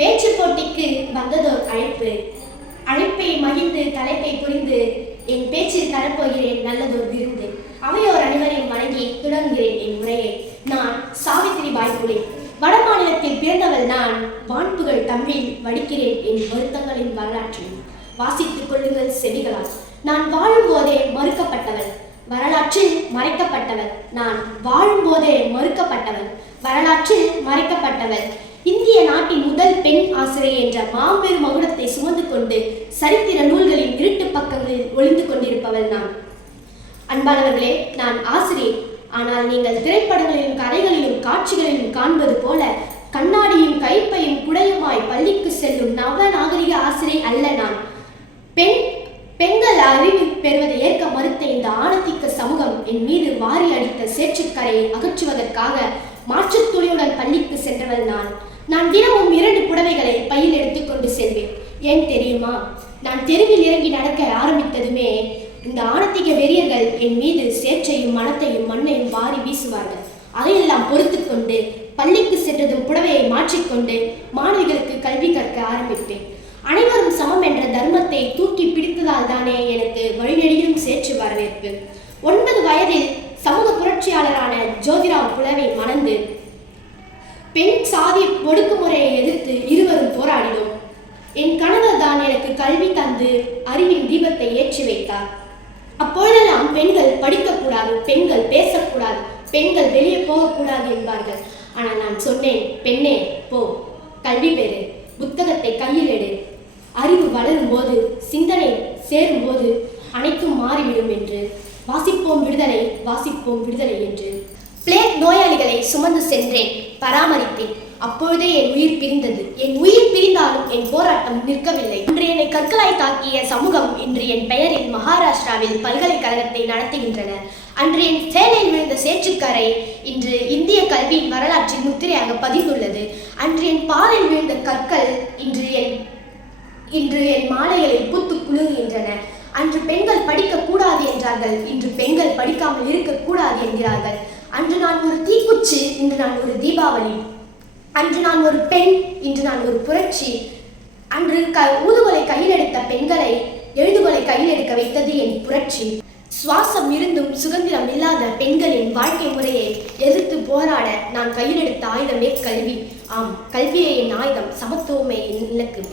பேச்சு போட்டிக்கு வந்ததோர் அழைப்பு. அழைப்பை மகிழ்ந்து தலைப்பை புரிந்து என் பேச்சில் தரப்போகிறேன் நல்லதோர் விருந்து. அவையோர் அனைவரையும் வணங்கி தொடங்குகிறேன் என் உரையை. நான் சாவித்திரிபாய் புலே. வட மாநிலத்தில் பிறந்தவள் நான். வான்புகள் தமிழில் வடிக்கிறேன் என் வருத்தங்களின் வரலாற்றில். வாசித்துக் கொள்ளுங்கள் செவிகளால். நான் வாழும் போதே மறுக்கப்பட்டவள், வரலாற்றில் மறைக்கப்பட்டவள். நான் வாழும் போதே மறுக்கப்பட்டவள், வரலாற்றில் மறைக்கப்பட்டவள். இந்திய நாட்டின் முதல் பெண் ஆசிரியை என்ற மாபெரும் மகுடத்தை சுமந்து கொண்டு சரித்திர நூல்களின் இருட்டு பக்கங்களில் ஒளிந்து கொண்டிருப்பவள் நான். அன்பானவர்களே, நான் ஆசிரியை. ஆனால் நீங்கள் திரைப்படங்களிலும் கதைகளிலும் காட்சிகளிலும் காண்பது போல கண்ணாடியும் கைப்பையும் குடையுமாய் பள்ளிக்கு செல்லும் நவ நாகரிக ஆசிரியை அல்ல நான். பெண்கள் அறிவு பெறுவதை ஏற்க மறுத்த இந்த ஆணத்திக்க சமூகம் என் மீது வாரி அடித்த சேற்றுக்கரையை அகற்றுவதற்காக மாற்றுத்துளியுடன் பள்ளிக்கு சென்றவள் நான். நான் தினமும் 2 புடவைகளை பையில் எடுத்துக்கொண்டு செல்வேன். ஏன் தெரியுமா? நான் தெருவில் இறங்கி நடக்க ஆரம்பித்ததுமே இந்த ஆணத்திக வெறியர்கள் என் மீது சேற்றையும் மணத்தையும் மண்ணையும் வாரி வீசுவார்கள். அதையெல்லாம் பொறுத்து கொண்டு பள்ளிக்கு சென்றதும் புடவையை மாற்றிக்கொண்டு மாணவிகளுக்கு கல்வி கற்க ஆரம்பிப்பேன். அனைவரும் சமம் என்ற தர்மத்தை தூக்கி பிடித்ததால் தானே எனக்கு வழிநெடுகிலும் சேற்று வரவேற்பு. 9 வயதில் சமூக புரட்சியாளரான ஜோதிராவ் புலவை மணந்து பெண் சாதி ஒடுக்குமுறையை எதிர்த்து இருவரும் போராடினோம். என் கணவர் தான் எனக்கு கல்வி தந்து அறிவின் தீபத்தை ஏற்றி வைத்தார். அப்பொழுதெல்லாம் பெண்கள் படிக்கக்கூடாது, பெண்கள் பேசக்கூடாது, பெண்கள் வெளியே போகக்கூடாது என்பார்கள். ஆனால் நான் சொன்னேன், பெண்ணே போ, கல்வி பெறு, புத்தகத்தை கையில் எடு. அறிவு வளரும் போது, சிந்தனை சேரும் போது அனைத்தும் மாறிவிடும் என்று. வாசிப்போம் விடுதலை, வாசிப்போம் விடுதலை என்று. பிளேக் நோயாளிகளை சுமந்து சென்றேன், பராமரித்தேன். அப்பொழுதே என் உயிர் பிரிந்தது. என் உயிர் பிரிந்தாலும் என் போராட்டம் நிற்கவில்லை. இன்று என்னை கற்களாய் தாக்கிய சமூகம் இன்று என் பெயரில் மகாராஷ்டிராவில் பல்கலைக்கழகத்தை நடத்துகின்றன. அன்று என் சேலையில் விழுந்த சேற்றுக்கரை இன்று இந்திய கல்வியின் வரலாற்றில் முத்திரையாக பதிந்துள்ளது. அன்று என் பாலில் விழுந்த கற்கள் இன்று என் மாலைகளில் பூத்து குலுங்குகின்றன. அன்று பெண்கள் படிக்கக்கூடாது என்றார்கள், இன்று பெண்கள் படிக்காமல் இருக்கக்கூடாது என்கிறார்கள். அன்று நான் ஒரு தீக்குச்சி, இன்று நான் ஒரு தீபாவளி. அன்று நான் ஒரு பெண், இன்று நான் ஒரு புரட்சி. அன்று ஊதுகோலை கையில் எடுத்த பெண்களை எழுதுகோலை கையில் எடுக்க வைத்தது என் புரட்சி. சுவாசம் இருந்தும் சுதந்திரம் இல்லாத பெண்களின் வாழ்க்கை முறையை எதிர்த்து போராட நான் கையில் எடுத்த ஆயுதமே கல்வி. ஆம், கல்வியே என் ஆயுதம், சமத்துவமே என் இலக்கு.